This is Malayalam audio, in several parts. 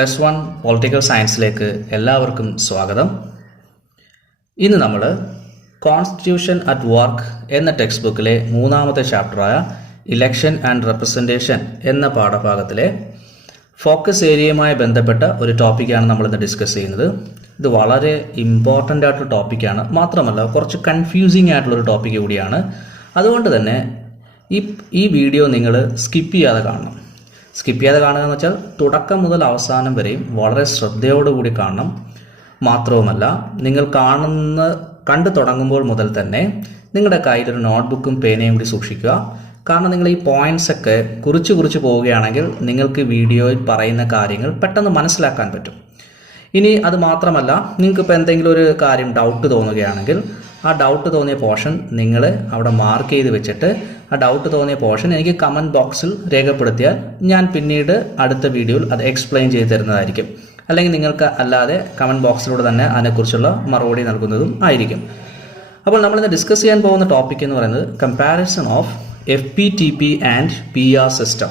+1 പൊളിറ്റിക്കൽ സയൻസിലേക്ക് എല്ലാവർക്കും സ്വാഗതം. ഇന്ന് നമ്മൾ കോൺസ്റ്റിറ്റ്യൂഷൻ അറ്റ് വർക്ക് എന്ന ടെക്സ്റ്റ് ബുക്കിലെ മൂന്നാമത്തെ ചാപ്റ്ററായ ഇലക്ഷൻ ആൻഡ് റെപ്രസെൻറ്റേഷൻ എന്ന പാഠഭാഗത്തിലെ ഫോക്കസ് ഏരിയയുമായി ബന്ധപ്പെട്ട ഒരു ടോപ്പിക്കാണ് നമ്മളിന്ന് ഡിസ്കസ് ചെയ്യുന്നത്. ഇത് വളരെ ഇമ്പോർട്ടൻ്റ് ആയിട്ടൊരു ടോപ്പിക്കാണ്, മാത്രമല്ല കുറച്ച് കൺഫ്യൂസിങ് ആയിട്ടുള്ളൊരു ടോപ്പിക്ക് കൂടിയാണ്. അതുകൊണ്ട് തന്നെ ഈ വീഡിയോ നിങ്ങൾ സ്കിപ്പ് ചെയ്യാതെ കാണണം. സ്കിപ്പ് ചെയ്യാതെ കാണുക എന്ന് വെച്ചാൽ തുടക്കം മുതൽ അവസാനം വരെയും വളരെ ശ്രദ്ധയോടുകൂടി കാണണം. മാത്രവുമല്ല, നിങ്ങൾ കണ്ടു തുടങ്ങുമ്പോൾ മുതൽ തന്നെ നിങ്ങളുടെ കയ്യിലൊരു നോട്ട്ബുക്കും പേനയും കൂടി സൂക്ഷിക്കുക. കാരണം നിങ്ങൾ ഈ പോയിന്റ്സ് ഒക്കെ കുറിച്ച് പോവുകയാണെങ്കിൽ നിങ്ങൾക്ക് വീഡിയോയിൽ പറയുന്ന കാര്യങ്ങൾ പെട്ടെന്ന് മനസ്സിലാക്കാൻ പറ്റും. ഇനി അത് മാത്രമല്ല, നിങ്ങൾക്കിപ്പോൾ എന്തെങ്കിലും ഒരു കാര്യം ഡൗട്ട് തോന്നുകയാണെങ്കിൽ ആ ഡൗട്ട് തോന്നിയ പോർഷൻ നിങ്ങൾ അവിടെ മാർക്ക് ചെയ്ത് വെച്ചിട്ട് ആ ഡൗട്ട് തോന്നിയ പോർഷൻ എനിക്ക് കമൻറ്റ് ബോക്സിൽ രേഖപ്പെടുത്തിയാൽ ഞാൻ പിന്നീട് അടുത്ത വീഡിയോയിൽ അത് എക്സ്പ്ലെയിൻ ചെയ്ത് തരുന്നതായിരിക്കും. അല്ലെങ്കിൽ നിങ്ങൾക്ക് അല്ലാതെ കമൻറ്റ് ബോക്സിലൂടെ തന്നെ അതിനെക്കുറിച്ചുള്ള മറുപടി നൽകുന്നതും ആയിരിക്കും. അപ്പോൾ നമ്മളിന്ന് ഡിസ്കസ് ചെയ്യാൻ പോകുന്ന ടോപ്പിക് എന്ന് പറയുന്നത് comparison of FPTP and PR system.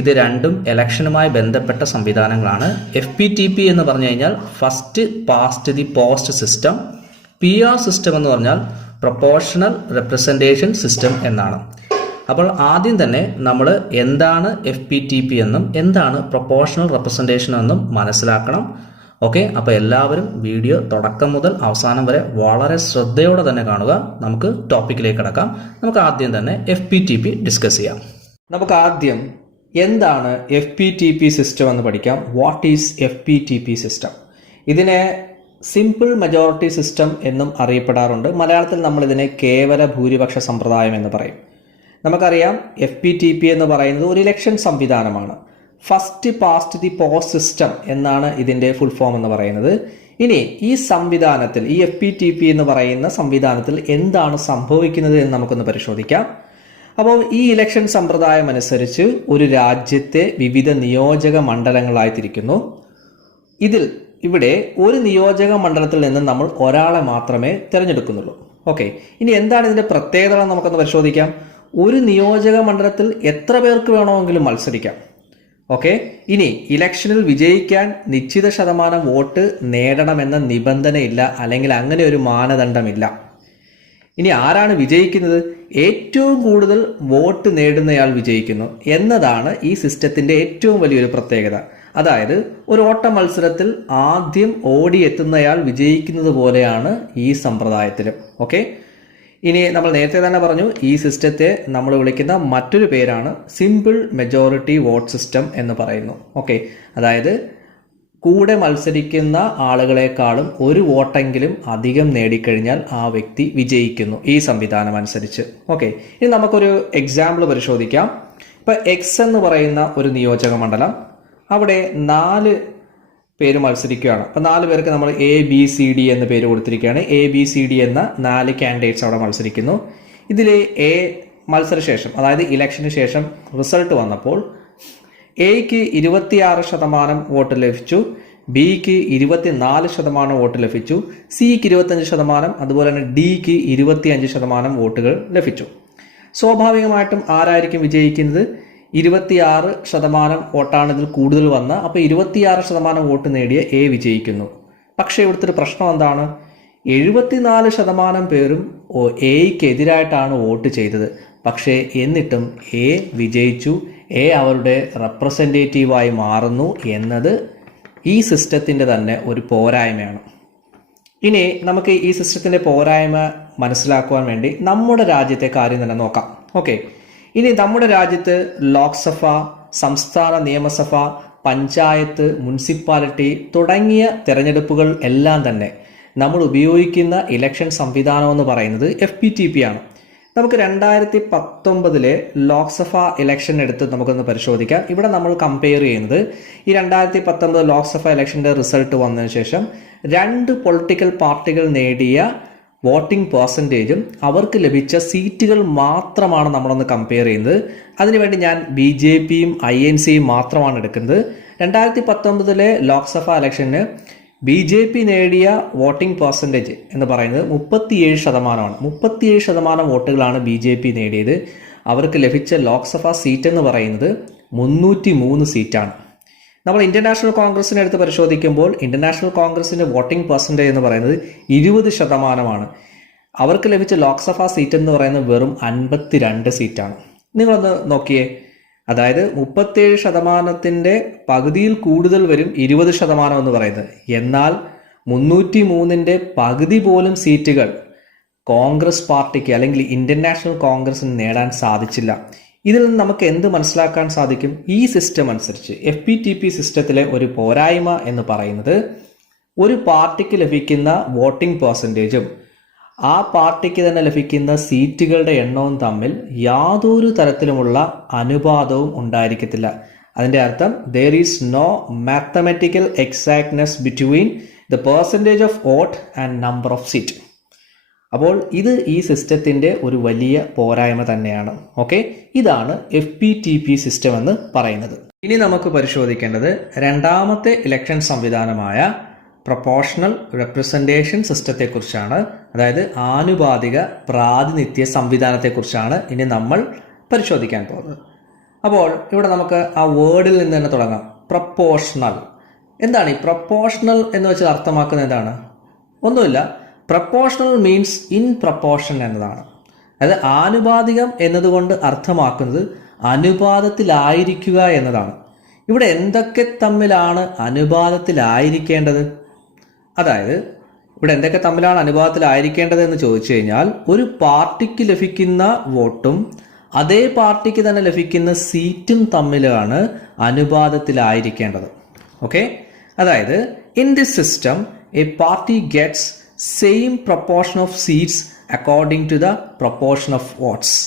ഇത് രണ്ടും ഇലക്ഷനുമായി ബന്ധപ്പെട്ട സംവിധാനങ്ങളാണ്. FPTP എന്ന് പറഞ്ഞു കഴിഞ്ഞാൽ first past the post system. PR system എന്ന് പറഞ്ഞാൽ പ്രൊപ്പോർഷണൽ റെപ്രസെൻറ്റേഷൻ സിസ്റ്റം എന്നാണ്. അപ്പോൾ ആദ്യം തന്നെ നമ്മൾ എന്താണ് FPTP എന്നും എന്താണ് പ്രൊപ്പോർഷണൽ റെപ്രസെൻറ്റേഷൻ എന്നും മനസ്സിലാക്കണം. ഓക്കെ, അപ്പോൾ എല്ലാവരും വീഡിയോ തുടക്കം മുതൽ അവസാനം വരെ വളരെ ശ്രദ്ധയോടെ തന്നെ കാണുക. നമുക്ക് ടോപ്പിക്കിലേക്ക് കടക്കാം. നമുക്ക് ആദ്യം തന്നെ FPTP ഡിസ്കസ് ചെയ്യാം. നമുക്ക് ആദ്യം എന്താണ് FPTP സിസ്റ്റം എന്ന് പഠിക്കാം. What is FPTP system? ഇതിനെ സിമ്പിൾ മെജോറിറ്റി സിസ്റ്റം എന്നും അറിയപ്പെടാറുണ്ട്. മലയാളത്തിൽ നമ്മൾ ഇതിനെ കേവല ഭൂരിപക്ഷ സമ്പ്രദായം എന്ന് പറയും. നമുക്കറിയാം FPTP എന്ന് പറയുന്നത് ഒരു ഇലക്ഷൻ സംവിധാനമാണ്. First past the post system എന്നാണ് ഇതിൻ്റെ ഫുൾ ഫോം എന്ന് പറയുന്നത്. ഇനി ഈ സംവിധാനത്തിൽ, ഈ FPTP എന്ന് പറയുന്ന സംവിധാനത്തിൽ എന്താണ് സംഭവിക്കുന്നത് എന്ന് നമുക്കൊന്ന് പരിശോധിക്കാം. അപ്പോൾ ഈ ഇലക്ഷൻ സമ്പ്രദായം അനുസരിച്ച് ഒരു രാജ്യത്തെ വിവിധ നിയോജക മണ്ഡലങ്ങളായി തിരിക്കുന്നു. ഇവിടെ ഒരു നിയോജക മണ്ഡലത്തിൽ നിന്ന് നമ്മൾ ഒരാളെ മാത്രമേ തിരഞ്ഞെടുക്കുന്നുള്ളൂ. ഓക്കെ, ഇനി എന്താണ് ഇതിൻ്റെ പ്രത്യേകത നമുക്കൊന്ന് പരിശോധിക്കാം. ഒരു നിയോജക മണ്ഡലത്തിൽ എത്ര പേർക്ക് വേണമെങ്കിലും മത്സരിക്കാം. ഓക്കെ, ഇനി ഇലക്ഷനിൽ വിജയിക്കാൻ നിശ്ചിത ശതമാനം വോട്ട് നേടണമെന്ന നിബന്ധനയില്ല, അല്ലെങ്കിൽ അങ്ങനെ ഒരു മാനദണ്ഡമില്ല. ഇനി ആരാണ് വിജയിക്കുന്നത്? ഏറ്റവും കൂടുതൽ വോട്ട് നേടുന്നയാൾ വിജയിക്കുന്നു എന്നതാണ് ഈ സിസ്റ്റത്തിൻ്റെ ഏറ്റവും വലിയൊരു പ്രത്യേകത. അതായത് ഒരു ഓട്ട മത്സരത്തിൽ ആദ്യം ഓടിയെത്തുന്നയാൾ വിജയിക്കുന്നത് പോലെയാണ് ഈ സമ്പ്രദായത്തിലും. ഓക്കെ, ഇനി നമ്മൾ നേരത്തെ തന്നെ പറഞ്ഞു, ഈ സിസ്റ്റത്തെ നമ്മൾ വിളിക്കുന്ന മറ്റൊരു പേരാണ് സിമ്പിൾ മെജോറിറ്റി വോട്ട് സിസ്റ്റം എന്ന് പറയുന്നു. ഓക്കെ, അതായത് കൂടെ മത്സരിക്കുന്ന ആളുകളെക്കാളും ഒരു വോട്ടെങ്കിലും അധികം നേടിക്കഴിഞ്ഞാൽ ആ വ്യക്തി വിജയിക്കുന്നു ഈ സംവിധാനം അനുസരിച്ച്. ഓക്കെ, ഇനി നമുക്കൊരു എക്സാമ്പിൾ പരിശോധിക്കാം. ഇപ്പം X എന്ന് പറയുന്ന ഒരു നിയോജക മണ്ഡലം, അവിടെ 4 പേര് മത്സരിക്കുകയാണ്. അപ്പം 4 പേർക്ക് നമ്മൾ ABCD എന്ന പേര് കൊടുത്തിരിക്കുകയാണ്. ABCD എന്ന 4 കാൻഡിഡേറ്റ്സ് അവിടെ മത്സരിക്കുന്നു. ഇതിൽ A മത്സരശേഷം, അതായത് ഇലക്ഷന് ശേഷം റിസൾട്ട് വന്നപ്പോൾ Aക്ക് 26% വോട്ട് ലഭിച്ചു, Bക്ക് 24% വോട്ട് ലഭിച്ചു, Cക്ക് 25%, അതുപോലെ തന്നെ Dക്ക് 25% വോട്ടുകൾ ലഭിച്ചു. സ്വാഭാവികമായിട്ടും ആരായിരിക്കും വിജയിക്കുന്നത്? 26% വോട്ടാണ് ഇതിൽ കൂടുതൽ വന്ന, അപ്പോൾ 26% വോട്ട് നേടിയ A വിജയിക്കുന്നു. പക്ഷേ ഇവിടുത്തെ ഒരു പ്രശ്നം എന്താണ്? 74% പേരും Aയ്ക്ക് എതിരായിട്ടാണ് വോട്ട് ചെയ്തത്. പക്ഷേ എന്നിട്ടും A വിജയിച്ചു, A അവരുടെ റെപ്രസെൻറ്റേറ്റീവായി മാറുന്നു എന്നത് ഈ സിസ്റ്റത്തിൻ്റെ തന്നെ ഒരു പോരായ്മയാണ്. ഇനി നമുക്ക് ഈ സിസ്റ്റത്തിൻ്റെ പോരായ്മ മനസ്സിലാക്കുവാൻ വേണ്ടി നമ്മുടെ രാജ്യത്തെ കാര്യം തന്നെ നോക്കാം. ഓക്കെ, ഇനി നമ്മുടെ രാജ്യത്ത് ലോക്സഭ, സംസ്ഥാന നിയമസഭ, പഞ്ചായത്ത്, മുനിസിപ്പാലിറ്റി തുടങ്ങിയ തിരഞ്ഞെടുപ്പുകൾ എല്ലാം തന്നെ നമ്മൾ ഉപയോഗിക്കുന്ന ഇലക്ഷൻ സംവിധാനം എന്ന് പറയുന്നത് FPTP ആണ്. നമുക്ക് 2019 ലോക്സഭ ഇലക്ഷൻ എടുത്ത് നമുക്കൊന്ന് പരിശോധിക്കാം. ഇവിടെ നമ്മൾ കമ്പയർ ചെയ്യുന്നത് ഈ 2019 ലോക്സഭ ഇലക്ഷൻ്റെ റിസൾട്ട് വന്നതിന് ശേഷം 2 പൊളിറ്റിക്കൽ പാർട്ടികൾ നേടിയ വോട്ടിംഗ് പെർസെൻറ്റേജും അവർക്ക് ലഭിച്ച സീറ്റുകൾ മാത്രമാണ് നമ്മളൊന്ന് കമ്പയർ ചെയ്യുന്നത്. അതിനുവേണ്ടി ഞാൻ BJPയും INCയും മാത്രമാണ് എടുക്കുന്നത്. 2019 ലോക്സഭ ഇലക്ഷന് BJP നേടിയ വോട്ടിംഗ് പെർസെൻറ്റേജ് എന്ന് പറയുന്നത് 37%. 37% വോട്ടുകളാണ് BJP നേടിയത്. അവർക്ക് ലഭിച്ച ലോക്സഭ സീറ്റ് എന്ന് പറയുന്നത് 303 സീറ്റാണ്. നമ്മൾ ഇന്ത്യൻ നാഷണൽ കോൺഗ്രസിനെ എടുത്ത് പരിശോധിക്കുമ്പോൾ ഇന്ത്യൻ നാഷണൽ കോൺഗ്രസിൻ്റെ വോട്ടിംഗ് പെർസെൻറ്റേജ് എന്ന് പറയുന്നത് 20%. അവർക്ക് ലഭിച്ച ലോക്സഭാ സീറ്റ് എന്ന് പറയുന്നത് വെറും 52 സീറ്റാണ്. നിങ്ങളൊന്ന് നോക്കിയേ, അതായത് 37%-ൻ്റെ പകുതിയിൽ കൂടുതൽ വരും 20% എന്ന് പറയുന്നത്. എന്നാൽ 303-ൻ്റെ പകുതി പോലും സീറ്റുകൾ കോൺഗ്രസ് പാർട്ടിക്ക് അല്ലെങ്കിൽ ഇന്ത്യൻ നാഷണൽ കോൺഗ്രസിന് നേടാൻ സാധിച്ചില്ല. ഇതിൽ നിന്ന് നമുക്ക് എന്ത് മനസ്സിലാക്കാൻ സാധിക്കും? ഈ സിസ്റ്റം അനുസരിച്ച് FPTP സിസ്റ്റത്തിലെ ഒരു പോരായ്മ എന്ന് പറയുന്നത് ഒരു പാർട്ടിക്ക് ലഭിക്കുന്ന വോട്ടിംഗ് പെർസെൻറ്റേജും ആ പാർട്ടിക്ക് തന്നെ ലഭിക്കുന്ന സീറ്റുകളുടെ എണ്ണവും തമ്മിൽ യാതൊരു തരത്തിലുമുള്ള അനുപാതവും ഉണ്ടായിരിക്കത്തില്ല. അതിൻ്റെ അർത്ഥം there is no mathematical exactness between the percentage of vote and number of seat. അപ്പോൾ ഇത് ഈ സിസ്റ്റത്തിൻ്റെ ഒരു വലിയ പോരായ്മ തന്നെയാണ്. ഓക്കെ, ഇതാണ് FPTP സിസ്റ്റം എന്ന് പറയുന്നത്. ഇനി നമുക്ക് പരിശോധിക്കേണ്ടത് രണ്ടാമത്തെ ഇലക്ഷൻ സംവിധാനമായ പ്രൊപ്പോർഷണൽ റെപ്രസെൻറ്റേഷൻ സിസ്റ്റത്തെക്കുറിച്ചാണ്. അതായത് ആനുപാതിക പ്രാതിനിധ്യ സംവിധാനത്തെക്കുറിച്ചാണ് ഇനി നമ്മൾ പരിശോധിക്കാൻ പോകുന്നത്. അപ്പോൾ ഇവിടെ നമുക്ക് ആ വേർഡിൽ നിന്ന് തന്നെ തുടങ്ങാം. പ്രൊപ്പോർഷണൽ എന്താണ്? ഈ പ്രൊപ്പോർഷണൽ എന്ന് വെച്ചാൽ അർത്ഥമാക്കുന്നത് എന്താണ്? ഒന്നുമില്ല, പ്രൊപ്പോർഷണൽ മീൻസ് ഇൻ പ്രൊപ്പോർഷൻ എന്നതാണ്. അതായത് ആനുപാതികം എന്നതുകൊണ്ട് അർത്ഥമാക്കുന്നത് അനുപാതത്തിലായിരിക്കുക എന്നതാണ്. ഇവിടെ എന്തൊക്കെ തമ്മിലാണ് അനുപാതത്തിലായിരിക്കേണ്ടത്? അതായത് ഇവിടെ എന്തൊക്കെ തമ്മിലാണ് അനുപാതത്തിലായിരിക്കേണ്ടത് എന്ന് ചോദിച്ചു കഴിഞ്ഞാൽ, ഒരു പാർട്ടിക്ക് ലഭിക്കുന്ന വോട്ടും അതേ പാർട്ടിക്ക് തന്നെ ലഭിക്കുന്ന സീറ്റും തമ്മിലാണ് അനുപാതത്തിലായിരിക്കേണ്ടത്. ഓക്കെ, അതായത് in this system a party gets same proportion of seats according to the proportion of votes.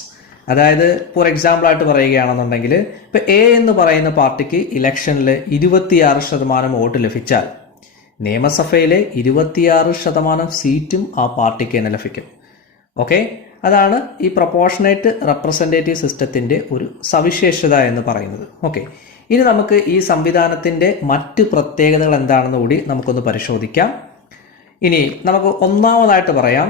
അതായത് ഫോർ എക്സാമ്പിൾ ആയിട്ട് പറയുകയാണെന്നുണ്ടെങ്കിൽ, ഇപ്പോൾ A എന്ന് പറയുന്ന പാർട്ടിക്ക് ഇലക്ഷനിൽ 26% വോട്ട് ലഭിച്ചാൽ നിയമസഭയിലെ 26% സീറ്റും ആ പാർട്ടിക്ക് തന്നെ ലഭിക്കും. ഓക്കെ, അതാണ് ഈ പ്രൊപ്പോർഷനേറ്റ് റെപ്രസെൻറ്റേറ്റീവ് സിസ്റ്റത്തിൻ്റെ ഒരു സവിശേഷത എന്ന് പറയുന്നത്. ഓക്കെ, ഇനി നമുക്ക് ഈ സംവിധാനത്തിൻ്റെ മറ്റ് പ്രത്യേകതകൾ എന്താണെന്ന് കൂടി നമുക്കൊന്ന് പരിശോധിക്കാം. ഇനി നമുക്ക് ഒന്നാമതായിട്ട് പറയാം,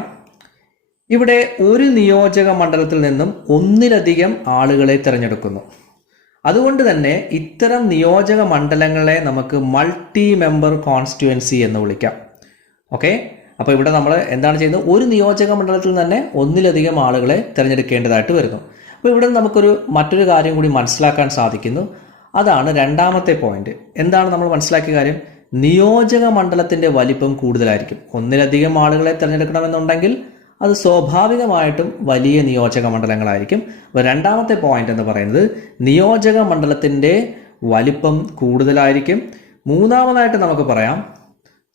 ഇവിടെ ഒരു നിയോജക മണ്ഡലത്തിൽ നിന്നും ഒന്നിലധികം ആളുകളെ തിരഞ്ഞെടുക്കുന്നു. അതുകൊണ്ട് തന്നെ ഇത്തരം നിയോജക മണ്ഡലങ്ങളെ നമുക്ക് മൾട്ടി മെമ്പർ കോൺസ്റ്റിറ്റ്യുവൻസി എന്ന് വിളിക്കാം. ഓക്കെ, അപ്പോൾ ഇവിടെ നമ്മൾ എന്താണ് ചെയ്യുന്നത്? ഒരു നിയോജക മണ്ഡലത്തിൽ തന്നെ ഒന്നിലധികം ആളുകളെ തിരഞ്ഞെടുക്കേണ്ടതായിട്ട് വരുന്നു. അപ്പോൾ ഇവിടെ നമുക്കൊരു മറ്റൊരു കാര്യം കൂടി മനസ്സിലാക്കാൻ സാധിക്കുന്നു. അതാണ് രണ്ടാമത്തെ പോയിന്റ്. എന്താണ് നമ്മൾ മനസ്സിലാക്കിയ കാര്യം? നിയോജക മണ്ഡലത്തിൻ്റെ വലിപ്പം കൂടുതലായിരിക്കും. ഒന്നിലധികം ആളുകളെ തിരഞ്ഞെടുക്കണമെന്നുണ്ടെങ്കിൽ അത് സ്വാഭാവികമായിട്ടും വലിയ നിയോജക മണ്ഡലങ്ങളായിരിക്കും. അപ്പോൾ രണ്ടാമത്തെ പോയിന്റ് എന്ന് പറയുന്നത് നിയോജക മണ്ഡലത്തിൻ്റെ വലിപ്പം കൂടുതലായിരിക്കും. മൂന്നാമതായിട്ട് നമുക്ക് പറയാം,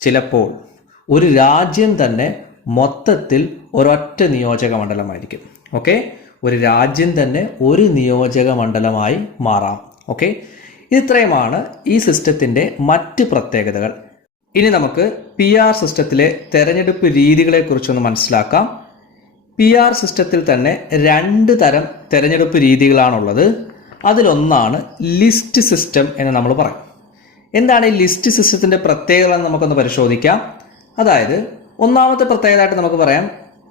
ചിലപ്പോൾ ഒരു രാജ്യം തന്നെ മൊത്തത്തിൽ ഒരൊറ്റ നിയോജക മണ്ഡലമായിരിക്കും. ഓക്കെ, ഒരു രാജ്യം തന്നെ ഒരു നിയോജക മണ്ഡലമായി മാറാം. ഓക്കെ, ഇത്രയുമാണ് ഈ സിസ്റ്റത്തിൻ്റെ മറ്റ് പ്രത്യേകതകൾ. ഇനി നമുക്ക് PR സിസ്റ്റത്തിലെ തെരഞ്ഞെടുപ്പ് രീതികളെ കുറിച്ചൊന്ന് മനസ്സിലാക്കാം. PR സിസ്റ്റത്തിൽ തന്നെ 2 തരം തെരഞ്ഞെടുപ്പ് രീതികളാണുള്ളത്. അതിലൊന്നാണ് ലിസ്റ്റ് സിസ്റ്റം എന്ന് നമ്മൾ പറയും. എന്താണ് ഈ ലിസ്റ്റ് സിസ്റ്റത്തിൻ്റെ പ്രത്യേകത എന്ന് നമുക്കൊന്ന് പരിശോധിക്കാം. അതായത് ഒന്നാമത്തെ പ്രത്യേകതയായിട്ട് നമുക്ക് പറയാം,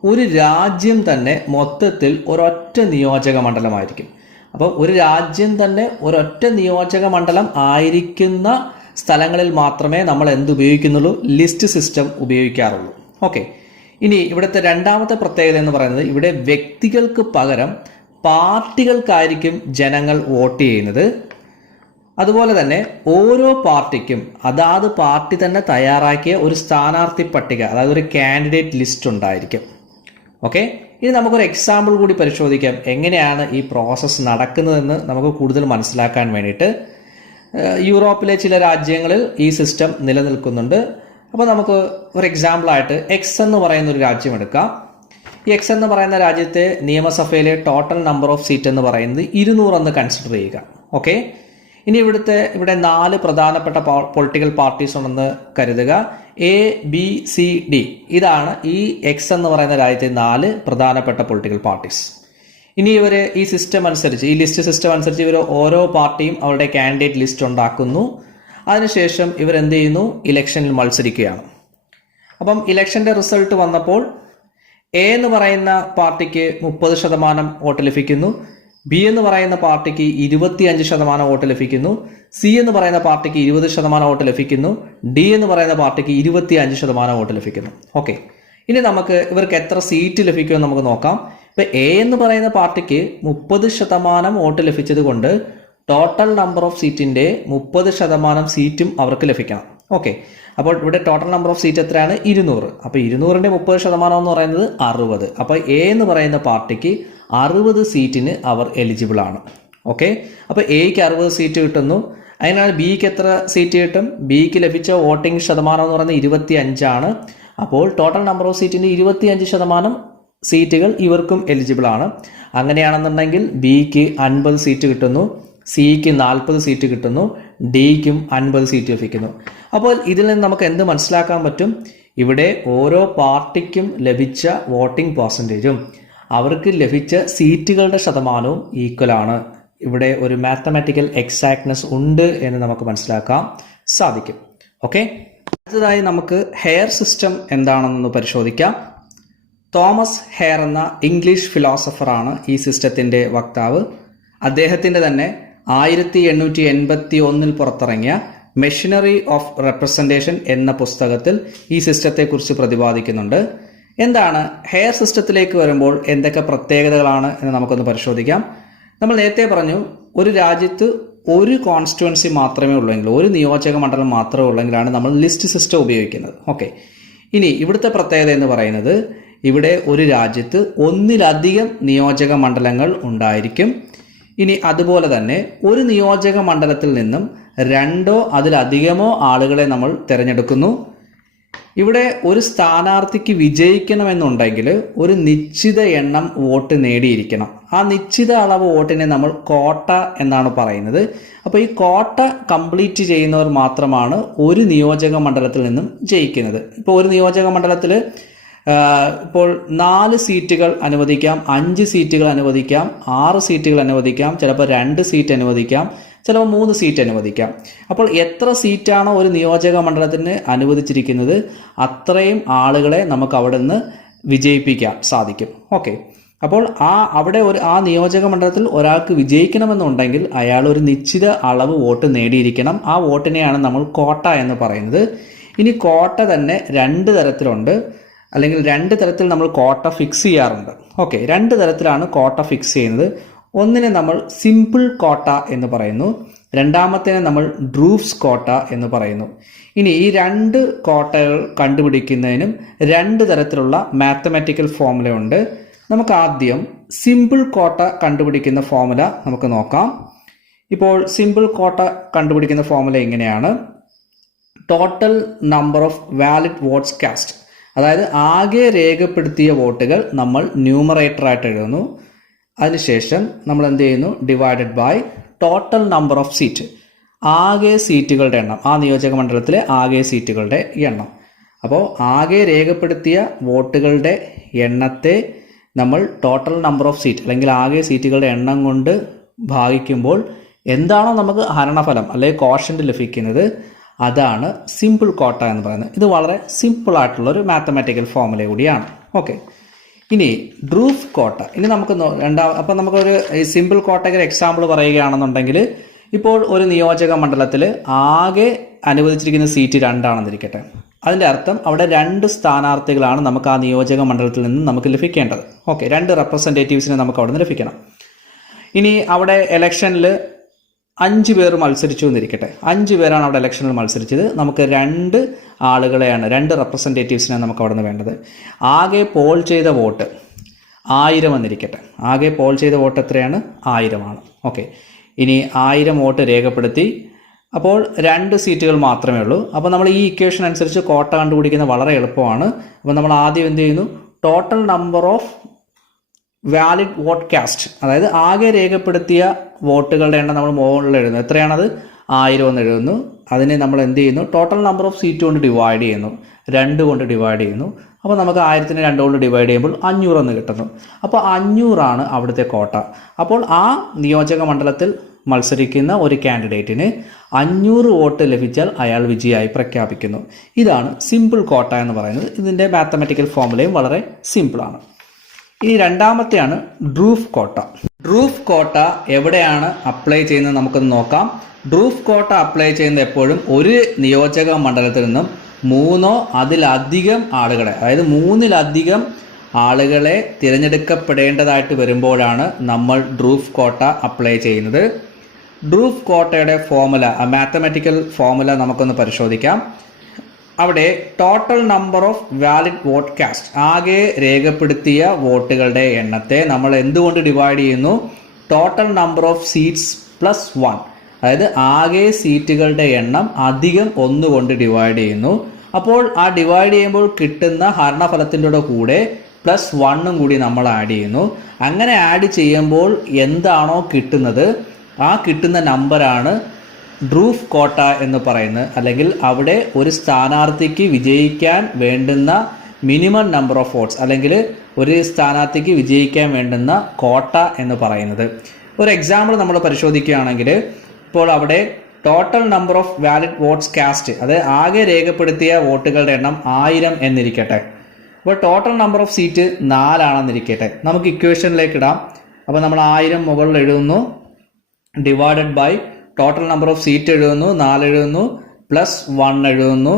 ഒരു രാജ്യം തന്നെ മൊത്തത്തിൽ ഒരൊറ്റ നിയോജക മണ്ഡലമായിരിക്കും. അപ്പോൾ ഒരു രാജ്യം തന്നെ ഒരൊറ്റ നിയോജക മണ്ഡലം ആയിരിക്കുന്ന സ്ഥലങ്ങളിൽ മാത്രമേ നമ്മൾ ഉപയോഗിക്കുന്നുള്ളൂ? ലിസ്റ്റ് സിസ്റ്റം ഉപയോഗിക്കാറുള്ളൂ. ഓക്കെ, ഇനി ഇവിടുത്തെ രണ്ടാമത്തെ പ്രത്യേകത എന്ന് പറയുന്നത്, ഇവിടെ വ്യക്തികൾക്ക് പകരം പാർട്ടികൾക്കായിരിക്കും ജനങ്ങൾ വോട്ട് ചെയ്യുന്നത്. അതുപോലെ തന്നെ ഓരോ പാർട്ടിക്കും അതാത് പാർട്ടി തന്നെ തയ്യാറാക്കിയ ഒരു സ്ഥാനാർത്ഥി പട്ടിക, അതായത് ഒരു കാൻഡിഡേറ്റ് ലിസ്റ്റ് ഉണ്ടായിരിക്കും. ഓക്കെ, ഇനി നമുക്കൊരു എക്സാമ്പിൾ കൂടി പരിശോധിക്കാം, എങ്ങനെയാണ് ഈ പ്രോസസ്സ് നടക്കുന്നതെന്ന് നമുക്ക് കൂടുതൽ മനസ്സിലാക്കാൻ വേണ്ടിയിട്ട്. യൂറോപ്പിലെ ചില രാജ്യങ്ങളിൽ ഈ സിസ്റ്റം നിലനിൽക്കുന്നുണ്ട്. അപ്പോൾ നമുക്ക് ഒരു എക്സാമ്പിളായിട്ട് എക്സ് എന്ന് പറയുന്ന ഒരു രാജ്യം എടുക്കാം. ഈ എക്സ് എന്ന് പറയുന്ന രാജ്യത്തെ നിയമസഭയിലെ ടോട്ടൽ നമ്പർ ഓഫ് സീറ്റ് എന്ന് പറയുന്നത് 200 എന്ന് കൺസിഡർ ചെയ്യുക. ഓക്കെ, ഇനി ഇവിടെ 4 പ്രധാനപ്പെട്ട പൊളിറ്റിക്കൽ പാർട്ടീസ് ഉണ്ടെന്ന് കരുതുക. ABCD, ഇതാണ് ഈ എക്സ് എന്ന് പറയുന്ന രാജ്യത്തെ 4 പ്രധാനപ്പെട്ട പൊളിറ്റിക്കൽ പാർട്ടീസ്. ഇനി ഇവർ ഈ സിസ്റ്റം അനുസരിച്ച്, ഈ ലിസ്റ്റ് സിസ്റ്റം അനുസരിച്ച് ഇവർ ഓരോ പാർട്ടിയും അവരുടെ കാൻഡിഡേറ്റ് ലിസ്റ്റ് ഉണ്ടാക്കുന്നു. അതിനുശേഷം ഇവർ എന്ത് ചെയ്യുന്നു? ഇലക്ഷനിൽ മത്സരിക്കുകയാണ്. അപ്പം ഇലക്ഷൻ്റെ റിസൾട്ട് വന്നപ്പോൾ A എന്ന് പറയുന്ന പാർട്ടിക്ക് 30% വോട്ട് ലഭിക്കുന്നു, ബി എന്ന് പറയുന്ന പാർട്ടിക്ക് 25% വോട്ട് ലഭിക്കുന്നു, സി എന്ന് പറയുന്ന പാർട്ടിക്ക് 20% വോട്ട് ലഭിക്കുന്നു, ഡി എന്ന് പറയുന്ന പാർട്ടിക്ക് 25% വോട്ട് ലഭിക്കുന്നു. ഓക്കെ, ഇനി നമുക്ക് ഇവർക്ക് എത്ര സീറ്റ് ലഭിക്കുമെന്ന് നമുക്ക് നോക്കാം. ഇപ്പം എ എന്ന് പറയുന്ന പാർട്ടിക്ക് 30% വോട്ട് ലഭിച്ചത് കൊണ്ട് ടോട്ടൽ നമ്പർ ഓഫ് സീറ്റിൻ്റെ 30% സീറ്റും അവർക്ക് ലഭിക്കണം. ഓക്കെ, അപ്പോൾ ഇവിടെ ടോട്ടൽ നമ്പർ ഓഫ് സീറ്റ് എത്രയാണ്? 200. അപ്പോൾ 200ന്റെ 30% എന്ന് പറയുന്നത് 60. അപ്പോൾ എ എന്ന് പറയുന്ന പാർട്ടിക്ക് 60 സീറ്റിന് അവർ എലിജിബിൾ ആണ്. ഓക്കെ, അപ്പോൾ എക്ക് 60 സീറ്റ് കിട്ടുന്നു. അതിനാണ് ബിക്ക് എത്ര സീറ്റ് കിട്ടും? ബിക്ക് ലഭിച്ച വോട്ടിംഗ് ശതമാനം എന്ന് പറയുന്നത് 25 ആണ്. അപ്പോൾ ടോട്ടൽ നമ്പർ ഓഫ് സീറ്റിൻ്റെ 25% സീറ്റുകൾ ഇവർക്കും എലിജിബിൾ ആണ്. അങ്ങനെയാണെന്നുണ്ടെങ്കിൽ ബിക്ക് 50 സീറ്റ് കിട്ടുന്നു, സിക്ക് 40 സീറ്റ് കിട്ടുന്നു, ഡിക്കും 50 സീറ്റ് ലഭിക്കുന്നു. അപ്പോൾ ഇതിൽ നിന്ന് നമുക്ക് എന്ത് മനസ്സിലാക്കാൻ പറ്റും? ഇവിടെ ഓരോ പാർട്ടിക്കും ലഭിച്ച വോട്ടിംഗ് പെർസെൻറ്റേജും അവർക്ക് ലഭിച്ച സീറ്റുകളുടെ ശതമാനവും ഈക്വൽ ആണ്. ഇവിടെ ഒരു മാത്തമാറ്റിക്കൽ എക്സാക്ട്നെസ് ഉണ്ട് എന്ന് നമുക്ക് മനസ്സിലാക്കാൻ സാധിക്കും. ഓക്കെ, അടുത്തതായി നമുക്ക് ഹെയർ സിസ്റ്റം എന്താണെന്ന് പരിശോധിക്കാം. തോമസ് ഹെയർ എന്ന ഇംഗ്ലീഷ് ഫിലോസഫറാണ് ഈ സിസ്റ്റത്തിൻ്റെ വക്താവ്. അദ്ദേഹത്തിൻ്റെ തന്നെ 1881 പുറത്തിറങ്ങിയ മെഷീനറി ഓഫ് റെപ്രസെൻറ്റേഷൻ എന്ന പുസ്തകത്തിൽ ഈ സിസ്റ്റത്തെക്കുറിച്ച് പ്രതിപാദിക്കുന്നുണ്ട്. എന്താണ് ഹെയർ സിസ്റ്റത്തിലേക്ക് വരുമ്പോൾ എന്തൊക്കെ പ്രത്യേകതകളാണ് എന്ന് നമുക്കൊന്ന് പരിശോധിക്കാം. നമ്മൾ നേരത്തെ പറഞ്ഞു, ഒരു രാജ്യത്ത് ഒരു കോൺസ്റ്റിറ്റ്യുവൻസി മാത്രമേ ഉള്ളെങ്കിൽ, ഒരു നിയോജക മണ്ഡലം മാത്രമേ ഉള്ളെങ്കിലാണ് നമ്മൾ ലിസ്റ്റ് സിസ്റ്റം ഉപയോഗിക്കുന്നത്. ഓക്കെ, ഇനി ഇവിടുത്തെ പ്രത്യേകത എന്ന് പറയുന്നത്, ഇവിടെ ഒരു രാജ്യത്ത് ഒന്നിലധികം നിയോജക മണ്ഡലങ്ങൾ ഉണ്ടായിരിക്കും. ഇനി അതുപോലെ തന്നെ ഒരു നിയോജക മണ്ഡലത്തിൽ നിന്നും 2 അതിലധികമോ ആളുകളെ നമ്മൾ തിരഞ്ഞെടുക്കുന്നു. ഇവിടെ ഒരു സ്ഥാനാർത്ഥിക്ക് വിജയിക്കണമെന്നുണ്ടെങ്കിൽ ഒരു നിശ്ചിത എണ്ണം വോട്ട് നേടിയിരിക്കണം. ആ നിശ്ചിത അളവ് വോട്ടിനെ നമ്മൾ കോട്ട എന്നാണ് പറയുന്നത്. അപ്പോൾ ഈ കോട്ട കംപ്ലീറ്റ് ചെയ്യുന്നവർ മാത്രമാണ് ഒരു നിയോജക മണ്ഡലത്തിൽ നിന്നും ജയിക്കുന്നത്. ഇപ്പോൾ ഒരു നിയോജക മണ്ഡലത്തിൽ ഇപ്പോൾ 4 സീറ്റുകൾ അനുവദിക്കാം, 5 സീറ്റുകൾ അനുവദിക്കാം, 6 സീറ്റുകൾ അനുവദിക്കാം, ചിലപ്പോൾ 2 സീറ്റ് അനുവദിക്കാം, ചിലപ്പോൾ 3 സീറ്റ് അനുവദിക്കാം. അപ്പോൾ എത്ര സീറ്റാണോ ഒരു നിയോജക മണ്ഡലത്തിന് അനുവദിച്ചിരിക്കുന്നത് അത്രയും ആളുകളെ നമുക്ക് അവിടെ നിന്ന് വിജയിപ്പിക്കാൻ സാധിക്കും. ഓക്കെ, അപ്പോൾ ആ നിയോജക മണ്ഡലത്തിൽ ഒരാൾക്ക് വിജയിക്കണമെന്നുണ്ടെങ്കിൽ അയാൾ ഒരു നിശ്ചിത അളവ് വോട്ട് നേടിയിരിക്കണം. ആ വോട്ടിനെയാണ് നമ്മൾ കോട്ട എന്ന് പറയുന്നത്. ഇനി കോട്ട തന്നെ 2 തരത്തിലുണ്ട്, അല്ലെങ്കിൽ 2 തരത്തിൽ നമ്മൾ കോട്ട ഫിക്സ് ചെയ്യാറുണ്ട്. ഓക്കെ, 2 തരത്തിലാണ് കോട്ട ഫിക്സ് ചെയ്യുന്നത്. ഒന്നിനെ നമ്മൾ സിമ്പിൾ കോട്ട എന്ന് പറയുന്നു, രണ്ടാമത്തേനെ നമ്മൾ ഡ്രൂഫ്സ് കോട്ട എന്ന് പറയുന്നു. ഇനി ഈ 2 കോട്ടകൾ കണ്ടുപിടിക്കുന്നതിനും 2 തരത്തിലുള്ള മാത്തമാറ്റിക്കൽ ഫോർമുല ഉണ്ട്. നമുക്ക് ആദ്യം സിമ്പിൾ കോട്ട കണ്ടുപിടിക്കുന്ന ഫോർമുല നമുക്ക് നോക്കാം. ഇപ്പോൾ സിമ്പിൾ കോട്ട കണ്ടുപിടിക്കുന്ന ഫോർമുല എങ്ങനെയാണ്? Total number of valid votes cast, അതായത് ആകെ രേഖപ്പെടുത്തിയ വോട്ടുകൾ നമ്മൾ ന്യൂമറേറ്ററായിട്ട് എഴുതുന്നു. അതിനുശേഷം നമ്മൾ എന്ത് ചെയ്യുന്നു? Divided by total number of seat, ആകെ സീറ്റുകളുടെ എണ്ണം, ആ നിയോജക മണ്ഡലത്തിലെ ആകെ സീറ്റുകളുടെ എണ്ണം. അപ്പോൾ ആകെ രേഖപ്പെടുത്തിയ വോട്ടുകളുടെ എണ്ണത്തെ നമ്മൾ ടോട്ടൽ നമ്പർ ഓഫ് സീറ്റ് അല്ലെങ്കിൽ ആകെ സീറ്റുകളുടെ എണ്ണം കൊണ്ട് ഭാഗിക്കുമ്പോൾ എന്താണോ നമുക്ക് ഹരണഫലം അല്ലെങ്കിൽ കോഷ്യന്റ് ലഭിക്കുന്നത് അതാണ് സിമ്പിൾ കോട്ട എന്ന് പറയുന്നത്. ഇത് വളരെ സിമ്പിൾ ആയിട്ടുള്ളൊരു മാത്തമാറ്റിക്കൽ ഫോർമുല കൂടിയാണ്. ഓക്കെ, ഇനി ഡ്രൂഫ് കോട്ട. ഇനി നമുക്ക് അപ്പം നമുക്കൊരു സിമ്പിൾ കോട്ടയ്ക്ക് ഒരു എക്സാമ്പിൾ പറയുകയാണെന്നുണ്ടെങ്കിൽ, ഇപ്പോൾ ഒരു നിയോജക മണ്ഡലത്തിൽ ആകെ അനുവദിച്ചിരിക്കുന്ന സീറ്റ് 2 ആണെന്നിരിക്കട്ടെ. അതിൻ്റെ അർത്ഥം അവിടെ 2 സ്ഥാനാർത്ഥികളാണ് നമുക്ക് ആ നിയോജക മണ്ഡലത്തിൽ നിന്ന് നമുക്ക് ലഭിക്കേണ്ടത്. ഓക്കെ, 2 റെപ്രസെൻറ്റേറ്റീവ്സിനെ നമുക്ക് അവിടെ നിന്ന് ലഭിക്കണം. ഇനി അവിടെ ഇലക്ഷനിൽ 5 പേർ മത്സരിച്ചു എന്നിരിക്കട്ടെ. 5 പേരാണ് അവിടെ ഇലക്ഷനിൽ മത്സരിച്ചത്. നമുക്ക് 2 ആളുകളെയാണ്, 2 റെപ്രസെൻറ്റേറ്റീവ്സിനെ നമുക്ക് അവിടെ നിന്ന് വേണ്ടത്. ആകെ പോൾ ചെയ്ത വോട്ട് 1000 എന്നിരിക്കട്ടെ. ആകെ പോൾ ചെയ്ത വോട്ട് എത്രയാണ്? 1000 ആണ്. ഓക്കെ, ഇനി 1000 വോട്ട് രേഖപ്പെടുത്തി. അപ്പോൾ 2 സീറ്റുകൾ മാത്രമേ ഉള്ളൂ. അപ്പോൾ നമ്മൾ ഈ ഇക്വേഷൻ അനുസരിച്ച് കോട്ട കണ്ടുപിടിക്കുന്നത് വളരെ എളുപ്പമാണ്. അപ്പോൾ നമ്മൾ ആദ്യം എന്ത് ചെയ്യുന്നു? Total number of valid vote cast, അതായത് ആകെ രേഖപ്പെടുത്തിയ വോട്ടുകളുടെ എണ്ണം നമ്മൾ മുകളിൽ എഴുതുന്നു. എത്രയാണത്? 1000 എന്ന് എഴുതുന്നു. അതിനെ നമ്മൾ എന്ത് ചെയ്യുന്നു? ടോട്ടൽ നമ്പർ ഓഫ് സീറ്റ് കൊണ്ട് ഡിവൈഡ് ചെയ്യുന്നു, 2 കൊണ്ട് ഡിവൈഡ് ചെയ്യുന്നു. അപ്പോൾ നമുക്ക് 1000നെ 2 കൊണ്ട് ഡിവൈഡ് ചെയ്യുമ്പോൾ 500 എന്ന് കിട്ടുന്നു. അപ്പോൾ 500 ആണ് അവിടുത്തെ കോട്ട. അപ്പോൾ ആ നിയോജക മണ്ഡലത്തിൽ മത്സരിക്കുന്ന ഒരു കാൻഡിഡേറ്റിന് 500 വോട്ട് ലഭിച്ചാൽ അയാൾ വിജയമായി പ്രഖ്യാപിക്കുന്നു. ഇതാണ് സിമ്പിൾ കോട്ട എന്ന് പറയുന്നത്. ഇതിൻ്റെ മാത്തമാറ്റിക്കൽ ഫോർമുലയും വളരെ സിമ്പിളാണ്. ഇനി രണ്ടാമത്തെയാണ് ഡ്രൂഫ് കോട്ട. ഡ്രൂഫ് കോട്ട എവിടെയാണ് അപ്ലൈ ചെയ്യുന്നത് നമുക്കൊന്ന് നോക്കാം. ഡ്രൂഫ് കോട്ട അപ്ലൈ ചെയ്യുന്നത് എപ്പോഴും ഒരു നിയോജക മണ്ഡലത്തിൽ നിന്നും 3 അതിലധികം ആളുകളെ, അതായത് 3-ലധികം ആളുകളെ തിരഞ്ഞെടുക്കപ്പെടേണ്ടതായിട്ട് വരുമ്പോഴാണ് നമ്മൾ ഡ്രൂഫ് കോട്ട അപ്ലൈ ചെയ്യുന്നത്. ഡ്രൂഫ് കോട്ടയുടെ ഫോർമുല, മാത്തമാറ്റിക്കൽ ഫോർമുല നമുക്കൊന്ന് പരിശോധിക്കാം. അവിടെ total number of valid vote cast, ആകെ രേഖപ്പെടുത്തിയ വോട്ടുകളുടെ എണ്ണത്തെ നമ്മൾ എന്തുകൊണ്ട് ഡിവൈഡ് ചെയ്യുന്നു? Total number of seats plus 1, അതായത് ആകെ സീറ്റുകളുടെ എണ്ണം അധികം 1 കൊണ്ട് ഡിവൈഡ് ചെയ്യുന്നു. അപ്പോൾ ആ ഡിവൈഡ് ചെയ്യുമ്പോൾ കിട്ടുന്ന ഹരണഫലത്തിൻ്റെ കൂടെ +1 കൂടി നമ്മൾ ആഡ് ചെയ്യുന്നു. അങ്ങനെ ആഡ് ചെയ്യുമ്പോൾ എന്താണോ കിട്ടുന്നത് ആ കിട്ടുന്ന നമ്പറാണ് ഡ്രൂഫ് കോട്ട എന്ന് പറയുന്നത്. അല്ലെങ്കിൽ അവിടെ ഒരു സ്ഥാനാർത്ഥിക്ക് വിജയിക്കാൻ വേണ്ടുന്ന മിനിമം നമ്പർ ഓഫ് വോട്ട്സ്, അല്ലെങ്കിൽ ഒരു സ്ഥാനാർത്ഥിക്ക് വിജയിക്കാൻ വേണ്ടുന്ന കോട്ട എന്ന് പറയുന്നത്. ഒരു എക്സാമ്പിൾ നമ്മൾ പരിശോധിക്കുകയാണെങ്കിൽ, ഇപ്പോൾ അവിടെ total number of valid votes cast, അത് ആകെ രേഖപ്പെടുത്തിയ വോട്ടുകളുടെ എണ്ണം 1000 എന്നിരിക്കട്ടെ. അപ്പോൾ ടോട്ടൽ നമ്പർ ഓഫ് സീറ്റ് 4 ആണെന്നിരിക്കട്ടെ. നമുക്ക് ഇക്വേഷനിലേക്ക് ഇടാം. അപ്പോൾ നമ്മൾ 1000 മുകളിൽ എഴുതുന്നു, divided by total number of seat എഴുതുന്നു, 4 എഴുതുന്നു, +1 എഴുതുന്നു.